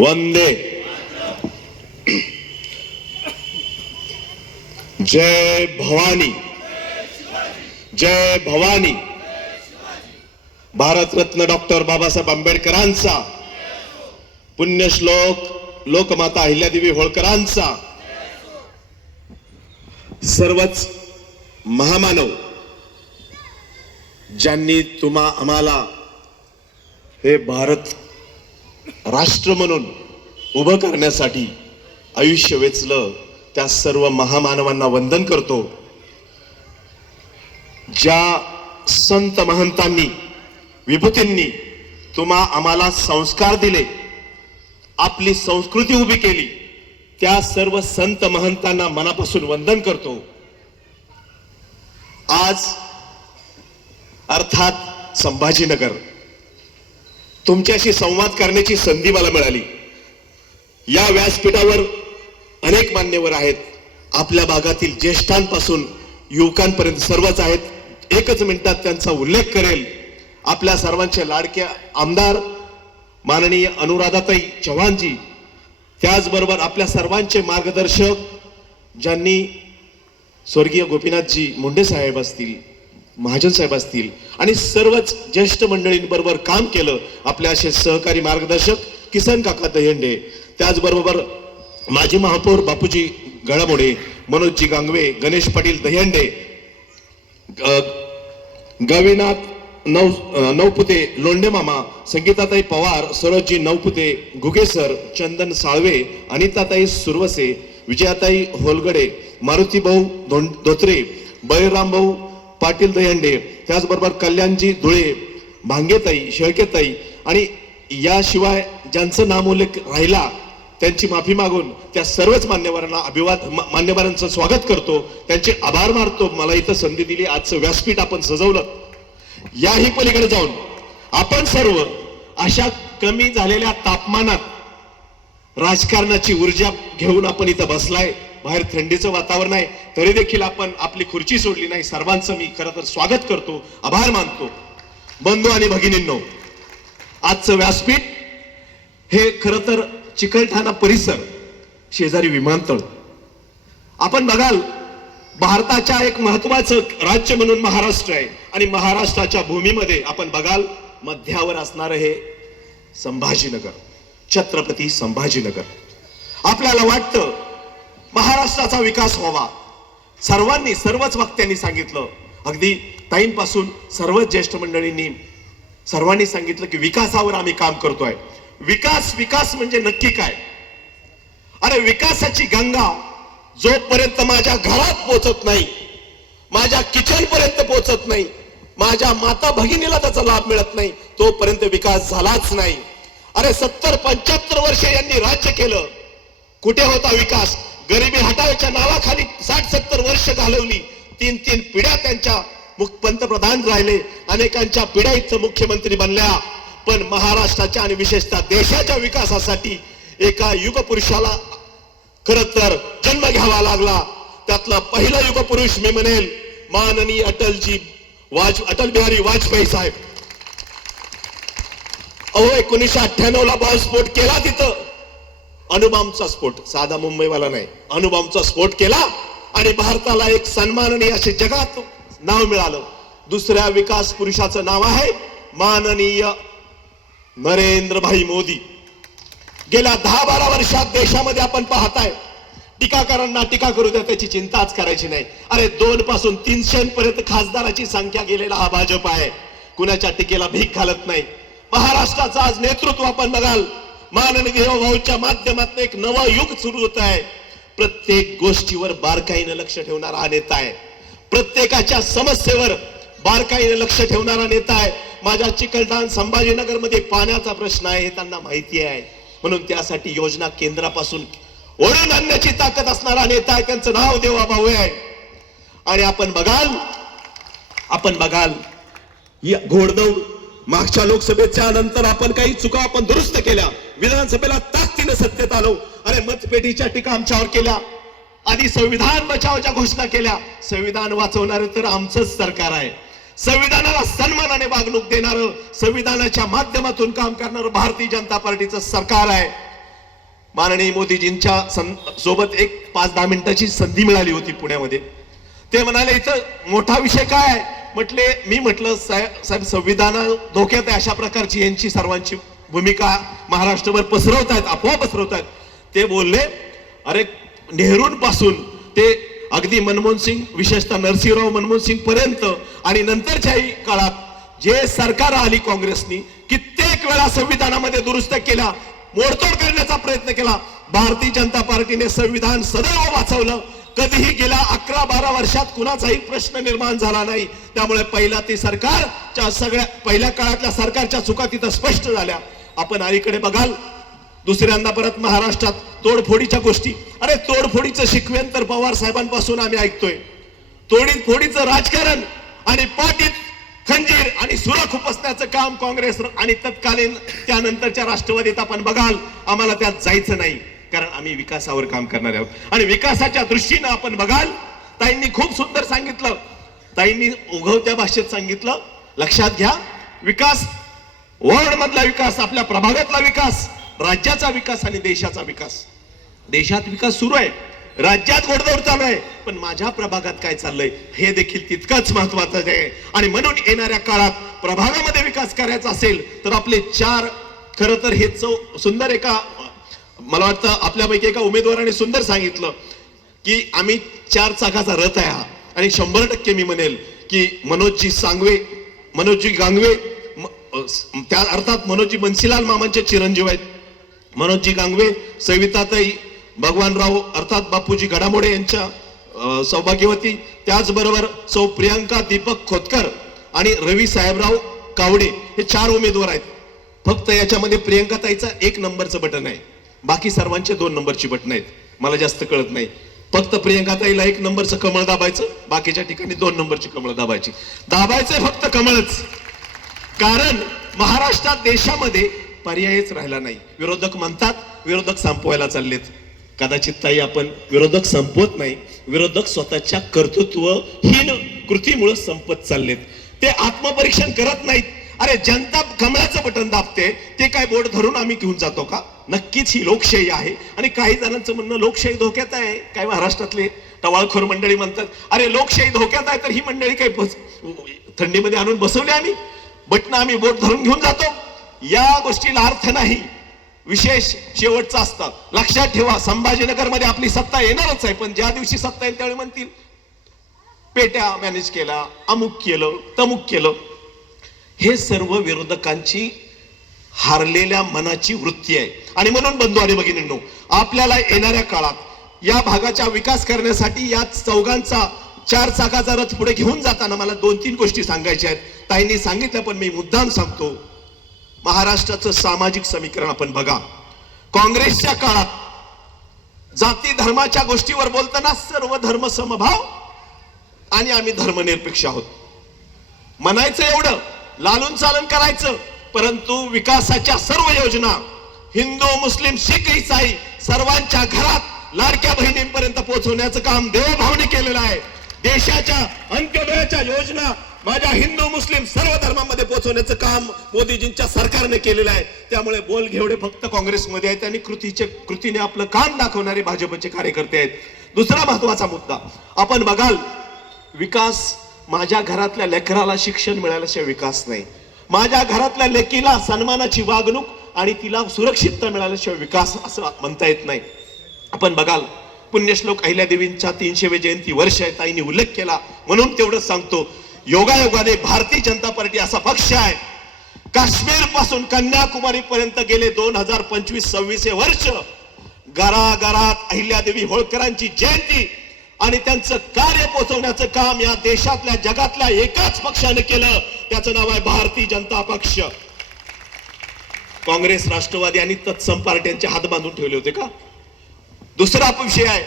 वंदे। जय भवानी। जय भवानी। भारतरत्न डॉक्टर बाबासाहेब आंबेडकरांचा। पुण्यश्लोक लोकमाता अहिल्यादेवी होळकरांचा। सर्वच महामानव ज्यांनी तुम्हा आम्हाला हे भारत राष्ट्र म्हणून उभं करण्यासाठी आयुष्य वेचलं त्या सर्व महामानवांना वंदन करतो. ज्या संत महंतांनी विभूतींनी तुम्हा आम्हाला संस्कार दिले आपली संस्कृती उभी केली त्या सर्व संत महंतांना मनापासून वंदन करतो. आज अर्थात संभाजीनगर तुमच्याशी संवाद करण्याची संधी मला मिळाली. या व्यासपीठावर अनेक मान्यवर आहेत. आपल्या भागातील ज्येष्ठांपासून युवकांपर्यंत सर्वच आहेत. एकच मिनिटात त्यांचा उल्लेख करेल. आपल्या सर्वांचे लाडक्या आमदार माननीय अनुराधाताई चव्हाणजी. त्याचबरोबर आपल्या सर्वांचे मार्गदर्शक ज्यांनी स्वर्गीय गोपीनाथजी मुंडे साहेब असतील. महाजन साहेब असतील आणि सर्वच ज्येष्ठ मंडळींबरोबर काम केलं आपले असे सहकारी मार्गदर्शक किसन काका दहेंडे. त्याचबरोबर माजी महापौर बापूजी गळामोडे मनोजजी गांगवे गणेश पाटील दहेंडे ग- गविनाथ नौ नवपुते नौपुते मामा संगीताताई पवार सरोजजी नौपुते गुगेसर चंदन साळवे अनिताताई सुरवसे विजयाताई होलगडे मारुती भाऊ धोत्रे बळीराम भाऊ पाटील दहंडे त्याचबरोबर कल्याणजी धुळे भांगेताई शेळकेताई आणि याशिवाय ज्यांचं नामोल्लेख राहिला त्यांची माफी मागून त्या सर्वच मान्यवरांना अभिवाद मान्यवरांचं स्वागत करतो. त्यांचे आभार मानतो. मला इथं संधी दिली. आजचं व्यासपीठ आपण सजवलं. याही पलीकडे जाऊन आपण सर्व अशा कमी झालेल्या तापमानात राजकारणाची ऊर्जा घेऊन आपण इथं बसलाय. बाहेर थंडीचं वातावरण आहे तरी देखील आपण आपली खुर्ची सोडली नाही. सर्वांचं मी खरं तर स्वागत करतो आभार मानतो. बंधू आणि भगिनींनो आजचं व्यासपीठ हे खरं तर चिकलठाणा परिसर शेजारी विमानतळ. आपण बघाल भारताच्या एक महत्वाचं राज्य म्हणून महाराष्ट्र आहे. आणि महाराष्ट्राच्या भूमीमध्ये आपण बघाल मध्यावर असणार हे संभाजीनगर छत्रपती संभाजीनगर. आपल्याला वाटतं महाराष्ट्राचा विकास व्हावा. सर्वांनी सर्वच वक्त्यांनी सांगितलं. अगदी ताईंपासून सर्वच ज्येष्ठ मंडळींनी सर्वांनी सांगितलं की विकासावर आम्ही काम करतोय. विकास विकास म्हणजे नक्की काय? अरे विकासाची गंगा जोपर्यंत माझ्या घरात पोचत नाही माझ्या किचन पर्यंत पोचत नाही माझ्या माता भगिनीला त्याचा लाभ मिळत नाही तोपर्यंत विकास झालाच नाही. अरे सत्तर पंच्याहत्तर वर्ष यांनी राज्य केलं. कुठे होता विकास? गरिबी हटावच्या नावाखाली साठ सत्तर वर्ष घालवली. तीन तीन पिढ्या त्यांच्या मुख- पंतप्रधान राहिले. अनेकांच्या पिढ्या इथं मुख्यमंत्री बनल्या. पण महाराष्ट्राच्या आणि विशेषतः देशाच्या विकासासाठी एका युगपुरुषाला खर तर जन्म घ्यावा लागला. त्यातला पहिला युगपुरुष मी म्हणेल माननीय अटलजी वाज अटल बिहारी वाजपेयी साहेब. अहो एकोणीसशे अठ्ठ्याण्णव ला बॉम्बस्फोट केला तिथं. अणुबॉम्बचा स्फोट. साधा मुंबईवाला नाही. अणुबॉम्बचा स्फोट केला आणि भारताला एक सन्माननीय असे जगात नाव मिळालं. दुसऱ्या विकास पुरुषाचं नाव आहे माननीय नरेंद्रभाई मोदी. गेल्या दहा बारा वर्षात देशामध्ये आपण पाहताय टीकाकारांना टीका करू द्या त्याची चिंताच करायची नाही. अरे दोन पासून तीनशे पर्यंत खासदाराची संख्या गेलेला हा भाजप आहे. कुणाच्या टीकेला भीक घालत नाही. महाराष्ट्राचं आज नेतृत्व आपण बघाल. माननीय भाऊच्या माध्यमातून एक नवा युग सुरू होत आहे. प्रत्येक गोष्टीवर बारकाईनं लक्ष ठेवणारा हा नेता आहे. प्रत्येकाच्या समस्येवर बारकाईने लक्ष ठेवणारा नेता आहे. माझ्या चिकलठाण संभाजीनगरमध्ये पाण्याचा प्रश्न आहे हे त्यांना माहिती आहे. म्हणून त्यासाठी योजना केंद्रापासून ओढून आणण्याची ताकद असणारा नेता आहे त्यांचं नाव देवा भाऊ आहे. आणि आपण बघाल आपण बघाल या घोडदौड मागच्या लोकसभेच्या नंतर आपण काही चुका आपण दुरुस्त केल्या. विधानसभेला ताकदीने सत्तेत आलो. अरे मतपेटीच्या टीका आमच्यावर केल्या. आधी संविधान बचावच्या घोषणा केल्या. संविधान वाचवणारे तर आमचंच सरकार आहे. संविधानाला सन्मानाने वागणूक देणारं संविधानाच्या माध्यमातून काम करणार भारतीय जनता पार्टीचं सरकार आहे. माननीय मोदीजींच्या सं- सोबत एक पाच दहा मिनिटाची संधी मिळाली होती पुण्यामध्ये. ते म्हणाले इथं मोठा विषय काय आहे? म्हटले मी म्हटलं साहेब साहेब संविधान धोक्यात आहे अशा प्रकारची यांची सर्वांची भूमिका महाराष्ट्रभर पसरवत आहेत अफवा पसरवत आहेत ते बोलले अरे नेहरूंपासून ते अगदी मनमोहन सिंग विशेषतः नरसिंहराव मनमोहन सिंग पर्यंत आणि नंतरच्याही काळात जे सरकार आली काँग्रेसनी कित्येक वेळा संविधानामध्ये दुरुस्त केला मोडतोड करण्याचा प्रयत्न केला भारतीय जनता पार्टीने संविधान सदैव वाचवलं कधीही गेल्या अकरा बारा वर्षात कुणाचाही प्रश्न निर्माण झाला नाही. त्यामुळे पहिला ते सरकारच्या सगळ्या पहिल्या काळातल्या सरकारच्या चुका तिथं स्पष्ट झाल्या. आपण अलीकडे बघाल दुसऱ्यांदा परत महाराष्ट्रात तोडफोडीच्या गोष्टी. अरे तोडफोडीचं शिकवेन तर पवार साहेबांपासून आम्ही ऐकतोय. तोडीत फोडीचं राजकारण आणि पाटीत खंजीर आणि सुरा खुपसण्याचं काम काँग्रेस आणि तत्कालीन त्यानंतरच्या राष्ट्रवादीत आपण बघाल आम्हाला त्यात जायचं नाही. कारण आम्ही विकासावर काम करणार आहोत. आणि विकासाच्या दृष्टीनं आपण बघाल ताईंनी खूप सुंदर सांगितलं. ताईंनी उघवत्या भाषेत सांगितलं. लक्षात घ्या विकास वर्ल्ड मधला विकास आपल्या प्रभागातला विकास राज्याचा विकास आणि देशाचा विकास. देशात विकास सुरू आहे. राज्यात घोडदौड चालू आहे. पण माझ्या प्रभागात काय चाललंय हे देखील तितकंच महत्वाचं आहे. आणि म्हणून येणाऱ्या काळात प्रभागामध्ये विकास करायचा असेल तर आपले चार खर तर हे चौ सुंदर एका मला वाटतं आपल्यापैकी एका उमेदवाराने सुंदर सांगितलं की आम्ही चार चाकाचा रथ आहे हा. आणि शंभर टक्के मी म्हणेल की मनोजजी सांगवे मनोजजी गांगवे त्या अर्थात मनोजजी बन्सीलाल मामांचे चिरंजीव आहेत. मनोजजी गांगवे सविताताई भगवानराव अर्थात बापूजी घडामोडे यांच्या सौभाग्यवती. त्याचबरोबर सौ प्रियांका दीपक खोतकर आणि रवी साहेबराव कावडे हे चार उमेदवार आहेत. फक्त याच्यामध्ये प्रियंकाताईचा एक नंबरचं बटन आहे. बाकी सर्वांचे दोन नंबरची बटन आहेत. मला जास्त कळत नाही. फक्त प्रियंका ताईला एक नंबरचं कमळ दाबायचं बाकीच्या ठिकाणी दोन नंबरची कमळ दाबायची. दाबायचंय फक्त कमळच. कारण महाराष्ट्रात देशामध्ये पर्यायच राहिला नाही. विरोधक म्हणतात विरोधक संपवायला चाललेत. कदाचित ताई आपण विरोधक संपवत नाही. विरोधक स्वतःच्या कर्तृत्वहीन कृतीमुळे संपत चाललेत. ते आत्मपरीक्षण करत नाहीत. अरे जनता कमळाचं बटन दाबते ते काय बोट धरून आम्ही घेऊन जातो का? नक्कीच ही लोकशाही आहे. आणि काही जणांचं म्हणणं लोकशाही धोक्यात आहे. काय महाराष्ट्रातले टवाळखोर मंडळी म्हणतात अरे लोकशाही धोक्यात आहे तर ही मंडळी काय थंडीमध्ये आणून बसवली आम्ही. बटन आम्ही बोट धरून घेऊन जातो. या गोष्टीला अर्थ नाही. विशेष शेवटचा असतं. लक्षात ठेवा संभाजीनगरमध्ये आपली सत्ता येणारच आहे पण ज्या दिवशी सत्ता येईल त्यावेळी म्हणतील पेट्या मॅनेज केला अमुक केलं तमुक केलं. हे सर्व विरोधकांची हारलेल्या मनाची वृत्ती आहे. आणि म्हणून बंधू आणि भगिनींनो आपल्याला येणाऱ्या काळात या भागाचा विकास करण्यासाठी या चौघांचा चार चाकाचा रथ पुढे घेऊन जाताना मला दोन तीन गोष्टी सांगायच्या आहेत. ताईंनी सांगितलं पण मी मुद्दाम सांगतो. महाराष्ट्राचं सामाजिक समीकरण आपण बघा. काँग्रेसच्या काळात जाती धर्माच्या गोष्टीवर बोलताना सर्व धर्म समभाव आणि आम्ही धर्मनिरपेक्ष आहोत. म्हणायचं एवढं लालून चालन करायचं. परंतु विकासाच्या सर्व योजना हिंदू मुस्लिम शीख इसाई सर्वांच्या घरात लाडक्या बहिणींपर्यंत पोहोचवण्याचं काम देवभावने केलेलं आहे. देशाच्या अंत्योदयाच्या योजना माझ्या हिंदू मुस्लिम सर्व धर्मामध्ये पोहोचवण्याचं काम मोदीजींच्या सरकारने केलेलं आहे. त्यामुळे बोल घेवडे फक्त काँग्रेसमध्ये आहेत आणि कृतीचे कृतीने आपलं काम दाखवणारे भाजपचे कार्यकर्ते आहेत. दुसरा महत्त्वाचा मुद्दा. आपण बघाल विकास माझ्या घरातल्या लेकराला शिक्षण मिळाल्याशिवाय विकास नाही. माझ्या घरातल्या लेकीला सन्मानाची वागणूक आणि तिला सुरक्षितता मिळाल्याशिवाय विकास असं म्हणता येत नाही. आपण बघाल पुण्यश्लोक अहिल्यादेवींच्या तीनशेवे जयंती वर्ष आहे ताईंनी उल्लेख केला. म्हणून तेवढंच सांगतो योगायोगाने भारतीय जनता पार्टी असा पक्ष आहे. काश्मीरपासून कन्याकुमारी पर्यंत गेले दोन हजार पंचवीस सव्वीस हे वर्ष. घराघरात अहिल्यादेवी होळकरांची जयंती. आणि त्यांचं कार्य पोहोचवण्याचं काम या देशातल्या जगातल्या एकाच पक्षाने केलं त्याचं नाव आहे भारतीय जनता पक्ष. काँग्रेस राष्ट्रवादी आणि तत्सम पार्ट्यांचे हात बांधून ठेवले होते का? दुसरा विषय आहे.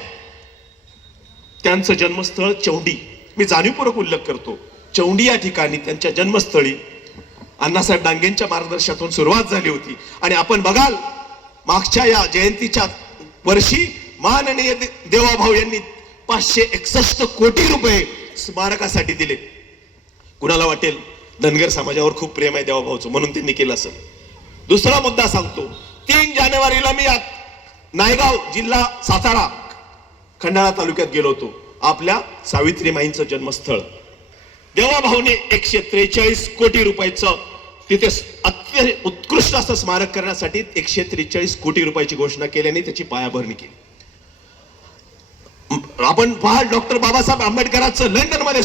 त्यांचं जन्मस्थळ चौंडी. मी जाणीवपूर्वक उल्लेख करतो. चौंडी या ठिकाणी त्यांच्या जन्मस्थळी अण्णासाहेब डांगेंच्या मार्गदर्शनातून सुरुवात झाली होती. आणि आपण बघाल मागच्या या जयंतीच्या वर्षी माननीय देवाभाऊ यांनी पाचशे एकसष्ट कोटी रुपये स्मारकासाठी दिले. कुणाला वाटेल? धनगर समाजावर खूप प्रेम आहे देवाभाऊचं म्हणून त्यांनी केलं असेल. दुसरा मुद्दा सांगतो. तीन जानेवारीला मी नायगाव जिल्हा सातारा खंडाळा तालुक्यात गेलो होतो. आपल्या सावित्रीमाईंचं जन्मस्थळ. देवाभाऊने एकशे त्रेचाळीस कोटी रुपयाचं तिथे अत्य उत्कृष्ट असं स्मारक करण्यासाठी एकशे त्रेचाळीस कोटी रुपयाची घोषणा केल्याने त्याची पायाभरणी केली. आपण पहा डॉक्टर बाबासाहेब आंबेडकरांचं लंडनमध्ये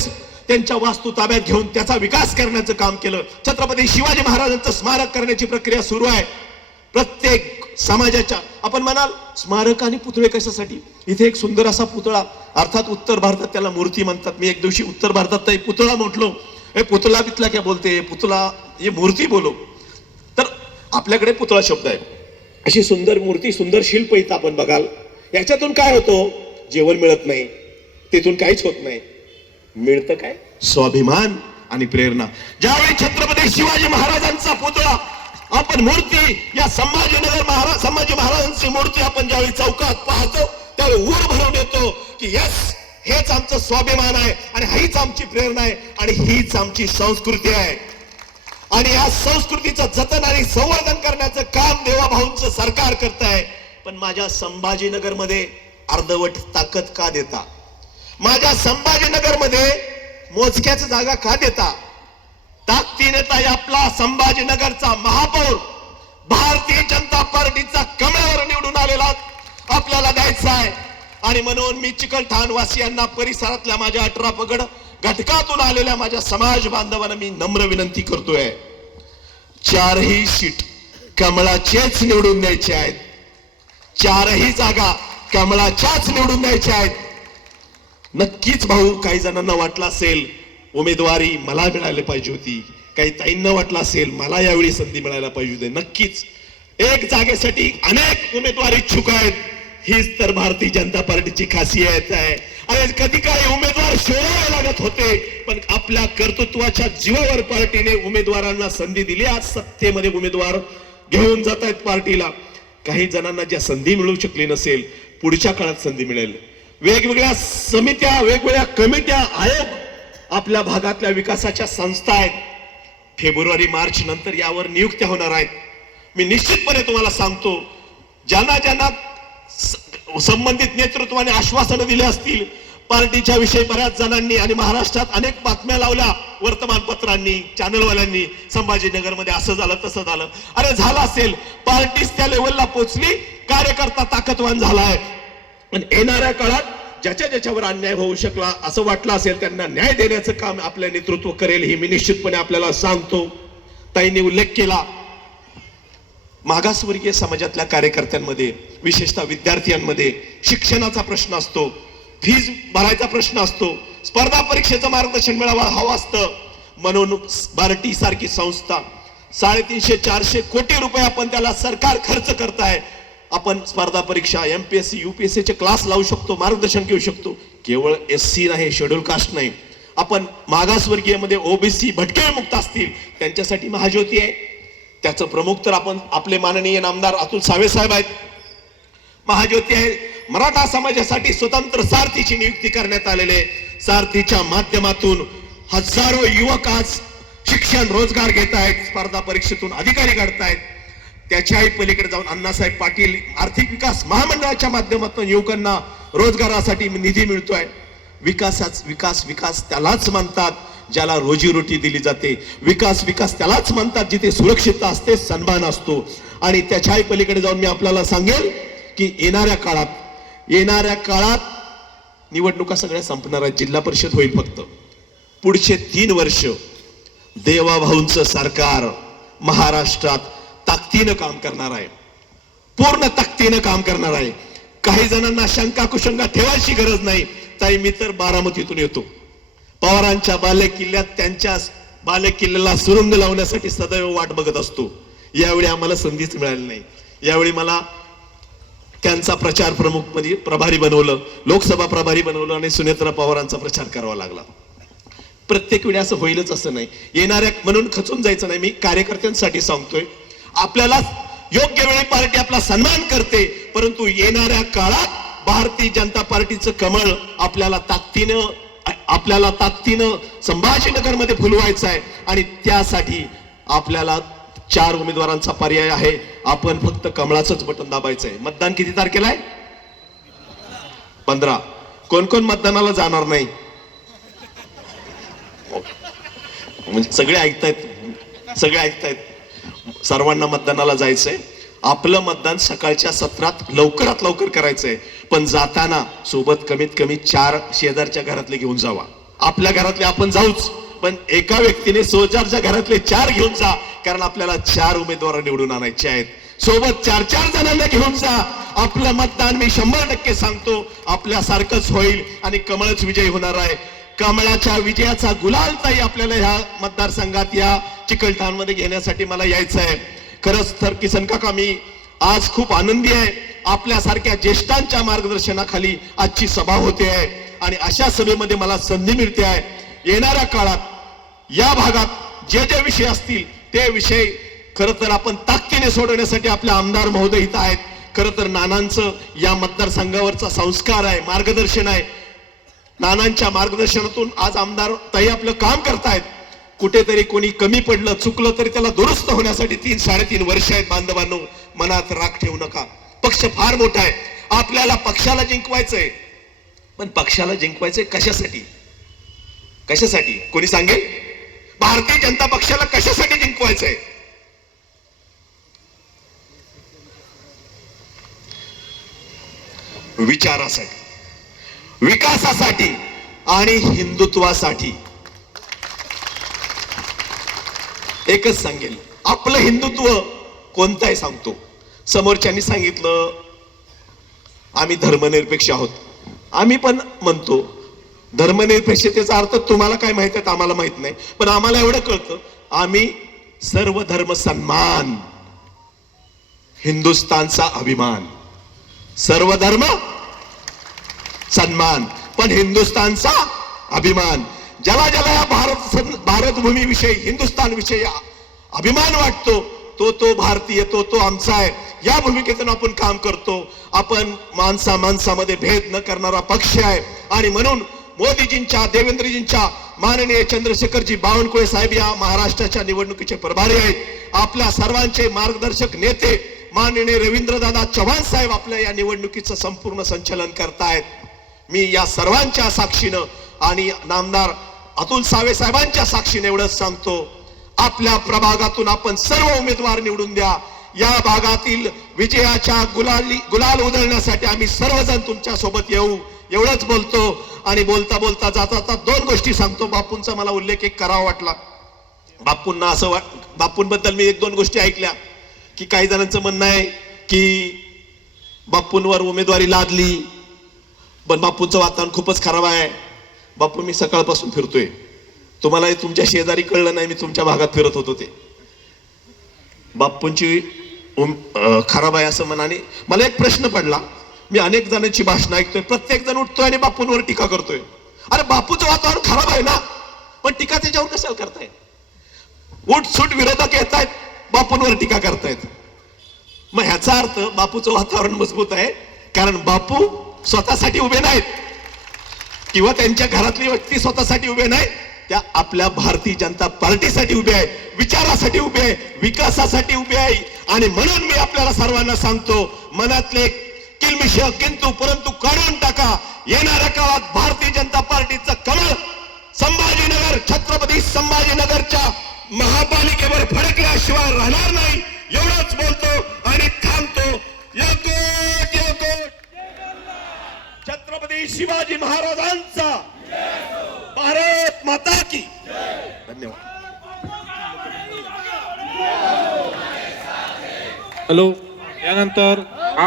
त्यांच्या वास्तू ताब्यात घेऊन त्याचा विकास करण्याचं काम केलं. छत्रपती शिवाजी महाराजांचं स्मारक करण्याची प्रक्रिया सुरू आहे. प्रत्येक समाजाच्या आपण म्हणाल स्मारक आणि पुतळे कशासाठी? इथे एक सुंदर असा पुतळा अर्थात उत्तर भारतात त्याला मूर्ती म्हणतात. मी एक दिवशी उत्तर भारतात तर पुतळा म्हटलो. हे पुतळा बितला क्या बोलते? पुतळा हे मूर्ती बोलो. तर आपल्याकडे पुतळा शब्द आहे. अशी सुंदर मूर्ती सुंदर शिल्प इथं आपण बघाल. याच्यातून काय होतं? जेवण मिळत नाही तिथून काहीच होत नाही. मिळतं काय? स्वाभिमान आणि प्रेरणा. ज्यावेळी छत्रपती शिवाजी महाराजांचा पुतळा आपण मूर्ती या संभाजीनगर महाराज संभाजी महाराजांची मूर्ती आपण ज्यावेळी चौकात पाहतो त्यावेळी ऊर भरून येतो की यस हेच आमचं स्वाभिमान आहे आणि हीच आमची प्रेरणा आहे आणि हीच आमची संस्कृती आहे. आणि या संस्कृतीचं जतन आणि संवर्धन करण्याचं काम देवाभाऊंचं सरकार करत आहे पण माझ्या संभाजीनगरमध्ये अर्धवट ताकद का देता? माझ्या संभाजीनगरमध्ये मोजक्याच जागा का देता? ताकदीने ताई आपला संभाजीनगरचा महापौर भारतीय जनता पार्टीचा कमळावर निवडून आलेला आपल्याला द्यायचा आहे. आणि म्हणून मी चिकलठाणवासियांना परिसरातल्या माझ्या अठरा पगड घटकातून आलेल्या माझ्या समाज बांधवांना मी नम्र विनंती करतोय. चारही सीट कमळाचेच निवडून द्यायचे आहेत. चारही जागा कमळाच्याच निवडून द्यायच्या आहेत. नक्कीच भाऊ काही जणांना वाटलं असेल उमेदवारी मला मिळायला पाहिजे होती. काही ताईंना वाटलं असेल मला यावेळी संधी मिळायला पाहिजे होती. नक्कीच एक जागेसाठी अनेक उमेदवार इच्छुक आहेत. हीच तर भारतीय जनता पार्टीची खासियत आहे. आणि कधी काही उमेदवार शोधावे लागत होते पण आपल्या कर्तृत्वाच्या जीवावर पार्टीने उमेदवारांना संधी दिली. आज सत्तेमध्ये उमेदवार घेऊन जात आहेत पार्टीला. काही जणांना ज्या संधी मिळू शकली नसेल पुढच्या काळात संधी मिळेल. वेगवेगळ्या समित्या वेगवेगळ्या कमिट्या आयोग आपल्या भागातल्या विकासाच्या संस्था आहेत. फेब्रुवारी मार्च नंतर यावर नियुक्त्या होणार आहेत. मी निश्चितपणे तुम्हाला सांगतो ज्यांना ज्यांना स- संबंधित नेतृत्वाने आश्वासनं दिले असतील पार्टीच्या विषयी बऱ्याच जणांनी आणि महाराष्ट्रात अनेक बातम्या लावल्या. वर्तमानपत्रांनी चॅनलवाल्यांनी संभाजीनगरमध्ये असं झालं तसं झालं. अरे झालं असेल. पार्टीच त्या लेवलला पोचली. कार्यकर्ता ताकदवान झालाय. पण येणाऱ्या काळात ज्याच्या ज्याच्यावर अन्याय होऊ शकला असं वाटलं असेल त्यांना न्याय देण्याचं काम आपलं नेतृत्व करेल हे मी निश्चितपणे आपल्याला सांगतो. ताईंनी उल्लेख केला. मागासवर्गीय समाजातल्या कार्यकर्त्यांमध्ये विशेषतः विद्यार्थ्यांमध्ये शिक्षणाचा प्रश्न असतो. फीज भरायचा प्रश्न असतो. स्पर्धा परीक्षेचं मार्गदर्शन मिळावा हवं असतं. म्हणून बार्टी सारखी संस्था साडेतीनशे चारशे कोटी रुपये आपण त्याला सरकार खर्च करताय. आपण स्पर्धा परीक्षा M P S C U P S सीचे क्लास लावू शकतो मार्गदर्शन घेऊ शकतो. केवळ एस सी नाही शेड्यूल कास्ट नाही. आपण मागासवर्गीयमध्ये ओबीसी भटके मुक्त असतील. त्यांच्यासाठी महाज्योती आहे. त्याचं प्रमुख तर आपण आपले माननीय नामदार अतुल सावे साहेब आहेत. महाज्योती आहे. मराठा समाजासाठी स्वतंत्र सारथीची नियुक्ती करण्यात आलेले सारथीच्या माध्यमातून हजारो युवक आज शिक्षण रोजगार घेत आहेत स्पर्धा परीक्षेतून अधिकारी घडतायत. त्याच्याही पलीकडे जाऊन अण्णासाहेब पाटील आर्थिक विकास महामंडळाच्या माध्यमातून युवकांना रोजगारासाठी निधी मिळतोय. विकासाच विकास विकास त्यालाच म्हणतात ज्याला रोजीरोटी दिली जाते. विकास विकास त्यालाच म्हणतात जिथे सुरक्षितता असते सन्मान असतो. आणि त्याच्याही पलीकडे जाऊन मी आपल्याला सांगेल की येणाऱ्या काळात येणाऱ्या काळात निवडणुका सगळ्या संपणार आहेत. जिल्हा परिषद होईल फक्त. पुढचे तीन वर्ष देवाभाऊंचं सरकार महाराष्ट्रात ताकदीनं काम करणार आहे. पूर्ण ताकदीनं काम करणार आहे. काही जणांना शंका कुशंका ठेवायची गरज नाही. ताई मी तर बारामतीतून येतो. पवारांच्या बाले किल्ल्यात त्यांच्या बाले किल्ल्याला सुरुंग लावण्यासाठी सदैव वाट बघत असतो. यावेळी आम्हाला संधीच मिळाली नाही. यावेळी मला त्यांचा प्रचार प्रमुख म्हणजे प्रभारी बनवलं लोकसभा प्रभारी बनवलं आणि सुनेत्रा पवारांचा प्रचार करावा लागला. प्रत्येक वेळी असं होईलच असं नाही. येणाऱ्या म्हणून खचून जायचं नाही. मी कार्यकर्त्यांसाठी सांगतोय आपल्याला योग्य वेळी पार्टी आपला सन्मान करते परंतु येणाऱ्या काळात भारतीय जनता पार्टीचं कमळ आपल्याला ताकदीनं आपल्याला ताकदीनं संभाजीनगरमध्ये फुलवायचं आहे आणि त्यासाठी आपल्याला चार उमेदवारांचा पर्याय आहे. आपण फक्त कमळाचंच बटन दाबायचंय. मतदान किती तारखेला आहे? पंधरा. कोण कोण मतदानाला जाणार नाही? म्हणजे सगळे ऐकतायत. सगळे ऐकतायत. सर्वांना मतदानाला जायचंय. आपलं मतदान सकाळच्या सत्रात लवकरात लवकर करायचंय. पण जाताना सोबत कमीत कमी चार शेजारच्या घरातले घेऊन जावा. आपल्या घरातले आपण जाऊच. पण एका व्यक्तीने शेजारच्या घरातले चार घेऊन जा. कारण आपल्याला चार उमेदवार निवडून आणायचे आहेत. सोबत चार चार जणांना घेऊन जा. आपलं मतदान मी शंभर टक्के सांगतो. आपल्यासारखंच होईल आणि कमळच विजयी होणार आहे. कमळाच्या विजयाचा गुलाल ताई आपल्याला ह्या मतदारसंघात या चिकलठाणमध्ये घेण्यासाठी मला यायचं आहे. खरंच तर किसन काका मी आज खूप आनंदी आहे. आपल्यासारख्या ज्येष्ठांच्या मार्गदर्शनाखाली आजची सभा होते आहे. आणि अशा सभेमध्ये मला संधी मिळते आहे. येणाऱ्या काळात या भागात जे जे विषय असतील ते विषय खर तर आपण ताकदीने सोडवण्यासाठी आपले आमदार महोदय इथं आहेत. खरं तर नानांचं या मतदारसंघावरचा संस्कार आहे मार्गदर्शन आहे. नानांच्या मार्गदर्शनातून आज आमदार ताई आपलं काम करतायत. कुठेतरी कोणी कमी पडलं चुकलं तरी त्याला दुरुस्त होण्यासाठी तीन साडेतीन वर्ष आहेत बांधवांनो मनात राग ठेवू नका. पक्ष फार मोठा आहे. आपल्याला पक्षाला जिंकवायचंय. पण पक्षाला जिंकवायचंय कशासाठी? कशासाठी? कोणी सांगेल? भारतीय जनता पक्षाला कशासाठी जिंकवायचंय? विचारासाठी विकासासाठी आणि हिंदुत्वासाठी. एकच सांगेल आपलं हिंदुत्व कोणतं आहे सांगतो? समोरच्यांनी सांगितलं आम्ही धर्मनिरपेक्ष आहोत. आम्ही पण म्हणतो धर्मनिरपेक्षतेचा अर्थ तुम्हाला काय माहीत आहे आम्हाला माहीत नाही. पण आम्हाला एवढं कळतं आम्ही सर्व धर्म सन्मान हिंदुस्थानचा अभिमान सर्व धर्म सन्मान पण हिंदुस्थानचा अभिमान. ज्याला ज्याला या भारत भारत भूमीविषयी हिंदुस्थान विषयी अभिमान वाटतो तो तो भारतीय तो तो आमचा आहे. या भूमिकेतून आपण काम करतो. आपण माणसा माणसामध्ये भेद न करणारा पक्ष आहे. आणि म्हणून मोदीजींच्या देवेंद्रजींच्या माननीय चंद्रशेखरजी बावनकुळे साहेब या महाराष्ट्राच्या निवडणुकीचे प्रभारी आहेत. आपल्या सर्वांचे मार्गदर्शक नेते माननीय रवींद्रदादा चव्हाण साहेब आपल्या या निवडणुकीचं संपूर्ण संचालन करतायत. मी या सर्वांच्या साक्षीनं आणि नामदार अतुल सावे साहेबांच्या साक्षीने एवढंच सांगतो. आपल्या प्रभागातून आपण सर्व उमेदवार निवडून द्या. या भागातील विजयाच्या गुलाली गुलाल उधळण्यासाठी आम्ही सर्वजण तुमच्यासोबत येऊ. एवढंच बोलतो आणि बोलता बोलता जाता जाता दोन गोष्टी सांगतो. बापूंचा मला उल्लेख एक करावा वाटला. बापूंना असं वाट बापूंबद्दल मी एक दोन गोष्टी ऐकल्या. की काही जणांचं म्हणणं आहे की बापूंवर उमेदवारी लादली पण बापूंचं वातावरण खूपच खराब आहे. बापू मी सकाळपासून फिरतोय. तुम्हाला तुमच्या शेजारी कळलं नाही मी तुमच्या भागात फिरत होतो ते. बापूंची उम- खराब आहे असं म्हणाने मला एक प्रश्न पडला. मी अनेक जणांची भाषणं ऐकतोय. प्रत्येक जण उठतोय आणि बापूंवर टीका करतोय. अरे बापूचं वातावरण खराब आहे ना? पण टीका त्याच्यावर कशाला करताय उठसूट विरोधक येत आहेत बापूंवर टीका करतायत. मग ह्याचा अर्थ बापूचं वातावरण मजबूत आहे कारण बापू स्वतःसाठी उभे नाहीत. किंवा त्यांच्या घरातली व्यक्ती स्वतःसाठी उभे नाही त्या आपल्या भारतीय जनता पार्टीसाठी उभे आहे विचारासाठी उभे आहे विकासासाठी उभे आहे. आणि म्हणून मी आपल्याला सर्वांना सांगतो मनातले किलमिश किंतु परंतु काढून टाका. येणाऱ्या काळात भारतीय जनता पार्टीचं कमळ संभाजीनगर छत्रपती संभाजीनगरच्या महापालिकेवर फडकल्याशिवाय राहणार नाही. एवढंच बोलतो आणि थांबतो. छत्रपती शिवाजी महाराजांचा भारत माता की. धन्यवाद. हॅलो यानंतर